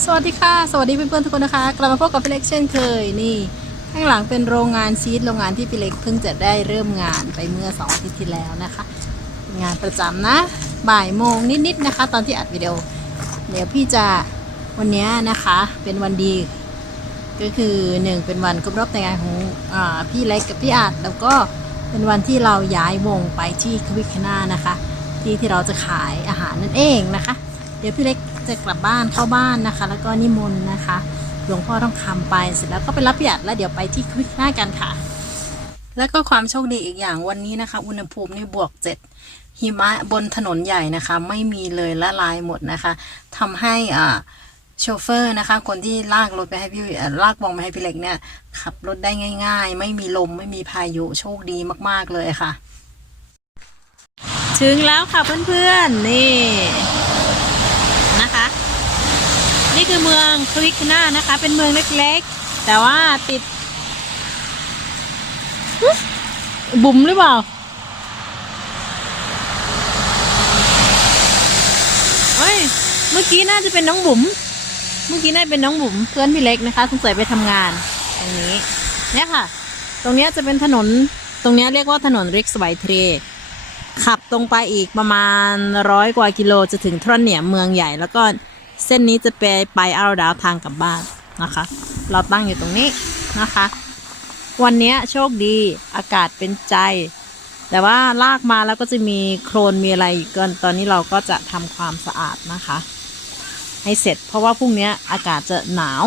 สวัสดีค่ะ สวัสดีเพื่อนๆทุกคนนะคะ กลับมาพบกับพี่เล็กเช่นเคยนี่ ข้างหลังเป็นโรงงานชีสโรงงานที่พี่เล็กเพิ่งจะได้เริ่มงานไปเมื่อสองอาทิตย์ที่แล้วนะคะ งานประจำนะบ่ายโมงนิดๆนะคะ ตอนที่อัดวิดีโอ เดี๋ยวพี่จะวันนี้นะคะเป็นวันดี ก็คือหนึ่งเป็นวันครบรอบแต่งงานของอพี่เล็กกับพี่อาจแล้วก็เป็นวันที่เราย้ายวงไปที่ควิคนานะคะ ที่ที่เราจะขายอาหารนั่นเองนะคะ เดี๋ยวพี่เล็ก จะกลับบ้านเข้าบ้านนะคะ แล้วก็นิมนต์นะคะ หลวงพ่อต้องคำไปเสร็จแล้วก็ไปรับพี่อาจแล้วเดี๋ยวไปที่ควิคนากันค่ะ แล้วก็ความโชคดีอีกอย่างวันนี้นะคะ อุณหภูมินี่บวกเจ็ดหิมะบนถนนใหญ่นะคะ ไม่มีเลยละลายหมดนะคะทำให้อ่าโชเฟอร์นะคะ คนที่ลากรถไปให้พี่ลากวงไปให้พี่เล็กเนี่ยขับรถได้ง่าย ๆ ไม่มีลมไม่มีพายุโชคดีมากๆเลยค่ะ ถึงแล้วค่ะเพื่อนๆ นี่ นี่คือเมืองคลิกนานะคะ เป็นเมืองเล็กๆ แต่ว่าติด บุ๋มหรือเปล่า เฮ้ย เมื่อกี้น่าจะเป็นน้องบุ๋ม เมื่อกี้น่าจะเป็นน้องบุ๋มเพื่อนพี่เล็กนะคะสงสัยไปทำงานตรงนี้ เนี่ยค่ะ ตรงนี้จะเป็นถนน ตรงนี้เรียกว่าถนนริกสไวเทรขับตรงไปอีกประมาณร้อยกว่ากิโลจะถึงทรอนเนียมเมืองใหญ่แล้วก็ เส้นนี้จะไปไปอาร์ดาวทางกลับบ้านนะคะ เราตั้งอยู่ตรงนี้นะคะ วันนี้โชคดีอากาศเป็นใจ แต่ว่าลากมาแล้วก็จะมีโคลนมีอะไรอีกก่อนตอนนี้เราก็จะทำความสะอาดนะคะ ให้เสร็จเพราะว่าพรุ่งนี้อากาศจะหนาว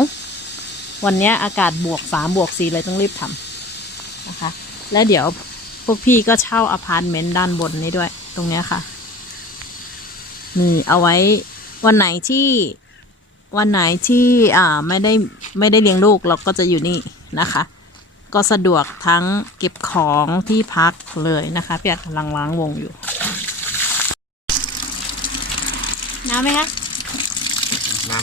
วันนี้อากาศบวกสามบวกสี่เลยต้องรีบทำนะคะ แล้วเดี๋ยวพวกพี่ก็เช่าอพาร์ตเมนต์ด้านบนนี้ด้วยตรงนี้ค่ะนี่เอาไว้ วันไหนที่วันไหนที่อ่าไม่ได้ไม่ได้เลี้ยงลูกเราก็จะอยู่นี่นะคะ ก็สะดวกทั้งเก็บของที่พักเลยนะคะพี่อัดกำลังล้างวงอยู่นาวไหมคะน้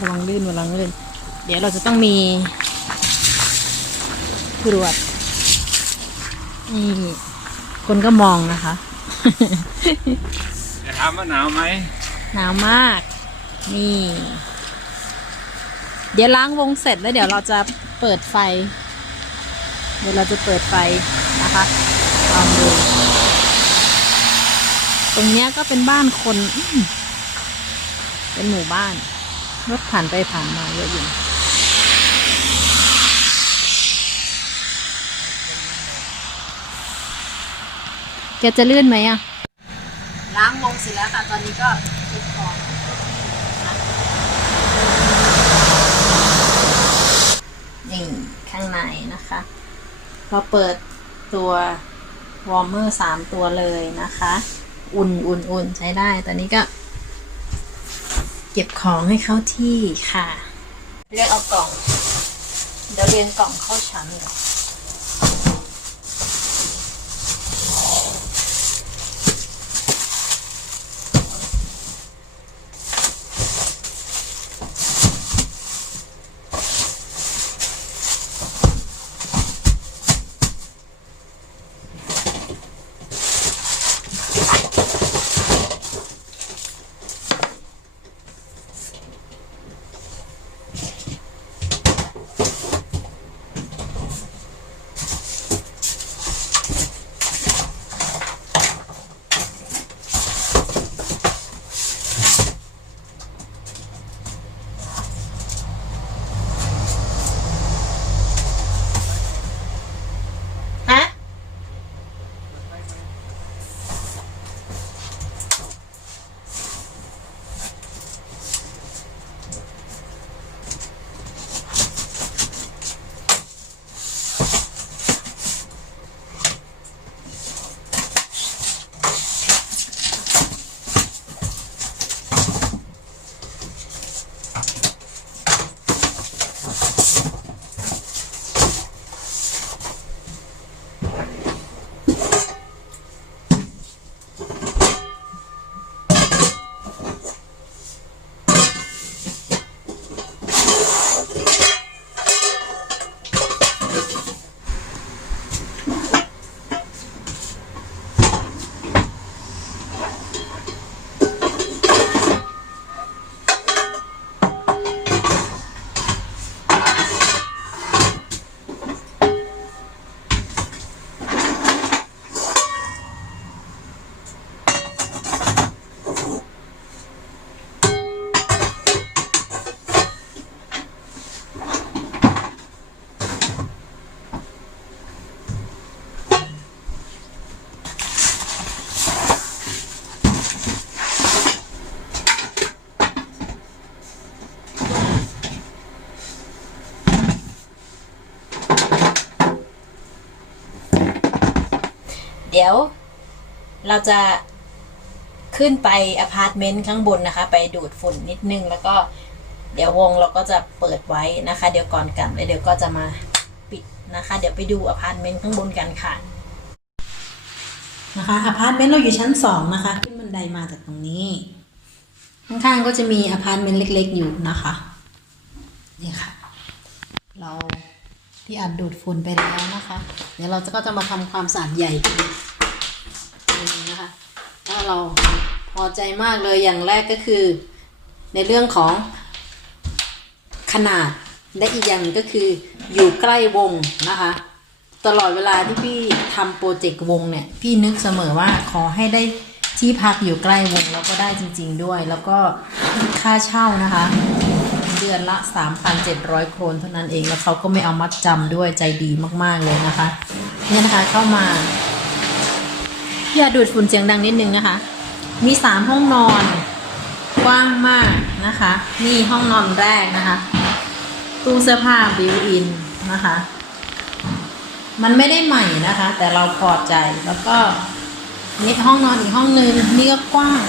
ระวังลื่นระวังลื่น เดี๋ยวเราจะต้องมีตรวจนี่คนก็มองนะคะำจะถามว่าหนาวไหมหนาวมาก นี่ เดี๋ยวล้างวงเสร็จแล้วเดี๋ยวเราจะเปิดไฟ เดี๋ยวเราจะเปิดไฟนะคะลองดู ตรงเนี้ยก็เป็นบ้านคนอืมเป็นหมู่บ้าน รถผ่านไปผ่านมาเยอะอยู่ แกจะลื่นไหมอะ ล้างวงเสร็จแล้วค่ะ ตอนนี้ก็เก็บของนี่ข้างในนะคะเราเปิดตัววอร์มเมอร์สามตัวเลยนะคะ อุ่นอุ่นอุ่นใช้ได้ ตอนนี้ก็ เก็บของให้เข้าที่ค่ะเรียกเอากล่อง เดี๋ยวเรียงกล่องเข้าชั้นก่อน ดี๋ยว เราจะขึ้นไปอพาร์ตเมนต์ข้างบนนะคะ ไปดูดฝุ่นนิดนึง แล้วก็เดี๋ยววงเราก็จะเปิดไว้นะคะ เดี๋ยวก่อนกลับแล้วเดี๋ยวก็จะมาปิดนะคะ เดี๋ยวไปดูอพาร์ตเมนต์ข้างบนกันค่ะนะคะอพาร์ตเมนต์เราอยู่ชั้นสองนะคะ ขึ้นบันไดมาจากตรงนี้ ข้างๆก็จะมีอพาร์ตเมนต์เล็ก ๆ อยู่นะคะนี่ค่ะ เราที่อัดดูดฝุ่นไปแล้วนะคะ เดี๋ยวเราจะก็จะมาทำความสะอาดใหญ่ นนี่นะคะถ้าเราพอใจมากเลยอย่างแรกก็คือ ในเรื่องของขนาดและอีกอย่างหนึ่งก็คืออยู่ใกล้วงนะคะ ตลอดเวลาที่พี่ทำโปรเจกต์วงเนี่ย พี่นึกเสมอว่าขอให้ได้ที่พักอยู่ใกล้วงแล้วก็ได้จริง ๆด้วย แล้วก็ค่าเช่านะคะ เดือนละ 3,700 โครนเท่านั้นเองแล้วเขาก็ไม่เอามัดจำด้วยใจดีมากๆเลยนะคะ เนี่ยนะคะเข้ามา อย่าดูดฝุ่นเสียงดังนิดนึงนะคะ มี3ห้องนอนกว้างมากนะคะ นี่ห้องนอนแรกนะคะ ตู้เสื้อผ้าบิวอินนะคะ มันไม่ได้ใหม่นะคะ แต่เราพอใจแล้วก็นี่ห้องนอนอีกห้องนึงนี่ก็กว้าง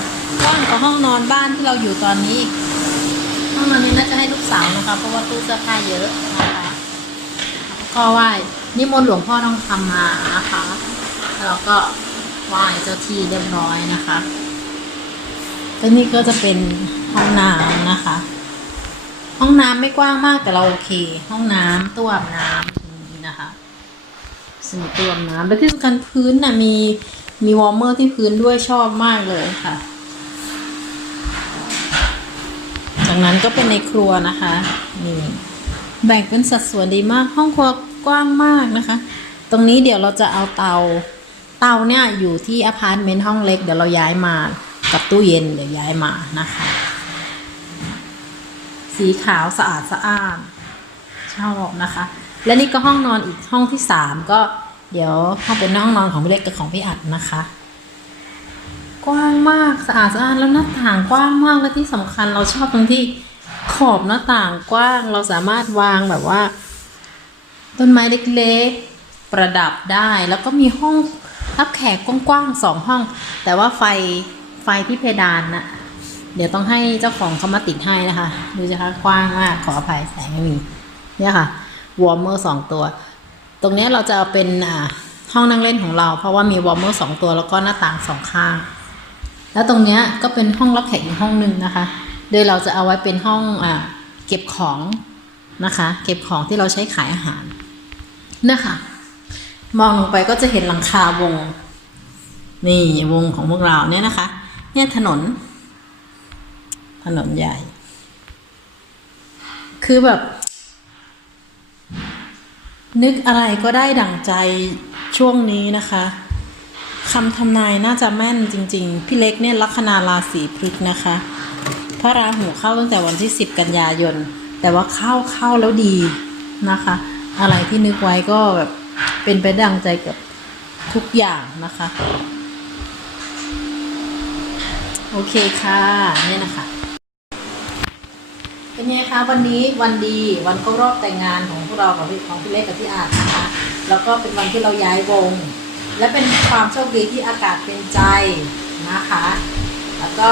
กว้างกว่าห้องนอนบ้านที่เราอยู่ตอนนี้ ห้องนอนนี้น่าจะให้ลูกสาวนะคะ เพราะว่าตู้เสื้อผ้าเยอะนะคะก็ไหว้นิมนต์หลวงพ่อต้องทำมานะคะ แล้วก็ ไหว้เจ้าที่เรียบร้อยนะคะแล้วนี่ก็จะเป็นห้องน้ำนะคะ ห้องน้ำไม่กว้างมากแต่เราโอเค ห้องน้ำตู้อาบน้ำตรงนี้นะคะสมีตู้อาบน้ำและที่สำคัญพื้นน่ะมีมีวอร์มเมอร์ที่พื้นด้วยชอบมากเลยค่ะ จากนั้นก็เป็นในครัวนะคะนี่แบ่งเป็นสัดส่วนดีมากห้องครัวกว้างมากนะคะ ตรงนี้เดี๋ยวเราจะเอาเตา เตาเนี่ยอยู่ที่อพาร์ตเมนต์ห้องเล็กเดี๋ยวเราย้ายมากับตู้เย็นเดี๋ยวย้ายมานะคะ สีขาวสะอาดสะอ้านชอบนะคะ และนี่ก็ห้องนอนอีกห้องที่สามก็เดี๋ยวห้องเป็นห้องนอนของพี่เล็กกับของพี่อัดนะคะ กว้างมากสะอาดสะอ้านแล้วหน้าต่างกว้างมากและที่สำคัญเราชอบตรงที่ขอบหน้าต่างกว้างเราสามารถวางแบบว่า ต้นไม้เล็กๆประดับได้แล้วก็มีห้อง รับแขกกว้างๆสองห้อง แต่ว่าไฟไฟที่เพดานน่ะเดี๋ยวต้องให้เจ้าของเขามาติดให้นะคะ ดูสิคะกว้างมากขออภัยแสงไม่มีเนี่ยค่ะวอร์มเมอร์สองตัว ตรงนี้เราจะเอาเป็นอ่าห้องนั่งเล่นของเรา เพราะว่ามีวอร์มเมอร์สองตัวแล้วก็หน้าต่างสองข้าง แล้วตรงนี้ก็เป็นห้องรับแขกอีกห้องหนึ่งนะคะ โดยเราจะเอาไว้เป็นห้องอ่าเก็บของนะคะ เก็บของที่เราใช้ขายอาหารเนี่ยค่ะ มองลงไปก็จะเห็นหลังคาวง นี่วงของพวกเราเนี่ยนะคะ เนี่ยถนน ถนนใหญ่ คือแบบ นึกอะไรก็ได้ดั่งใจช่วงนี้นะคะคำทำนายน่าจะแม่นจริง ๆ พี่เล็กเนี่ยลัคนาราศีพฤษนะคะพระราหูเข้าตั้งแต่วันที่ 10 กันยายน แต่ว่าเข้าเข้าแล้วดีนะคะ อะไรที่นึกไว้ก็แบบ เป็นไปดังใจกับทุกอย่างนะคะ โอเคค่ะเนี่ยนะคะ เป็นไงคะวันนี้วันดีวันครบรอบแต่งงานของพวกเราของพี่ของพี่เล็กกับพี่อาร์ตนะคะ แล้วก็เป็นวันที่เราย้ายวง และเป็นความโชคดีที่อากาศเป็นใจนะคะ แล้วก็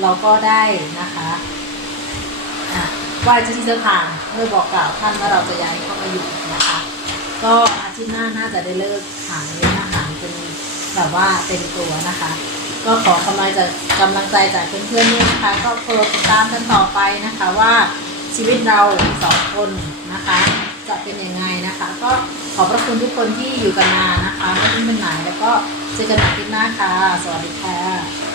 เราก็ได้นะคะอะไหว้เจ้าที่เจ้าทางเพื่อบอกกล่าวท่านว่าเราจะย้ายเข้ามาอยู่นะคะ ก็อาทิตย์หน้าน่าจะได้เลิกขายอาหารเป็นแบบว่าเต็มตัวนะคะ ก็ขอกำลังใจกำลังใจจากเพื่อนๆด้วยนะคะก็โปรดติดตามกันต่อไปนะคะว่าชีวิตเราสองคนนะคะ จะเป็นยังไงนะคะ ก็ขอบพระคุณทุกคนที่อยู่กันมานะคะไม่ทิ้งเป็นไหนแล้วก็เจอกันใหม่อาทิตย์หน้าค่ะ สวัสดีค่ะ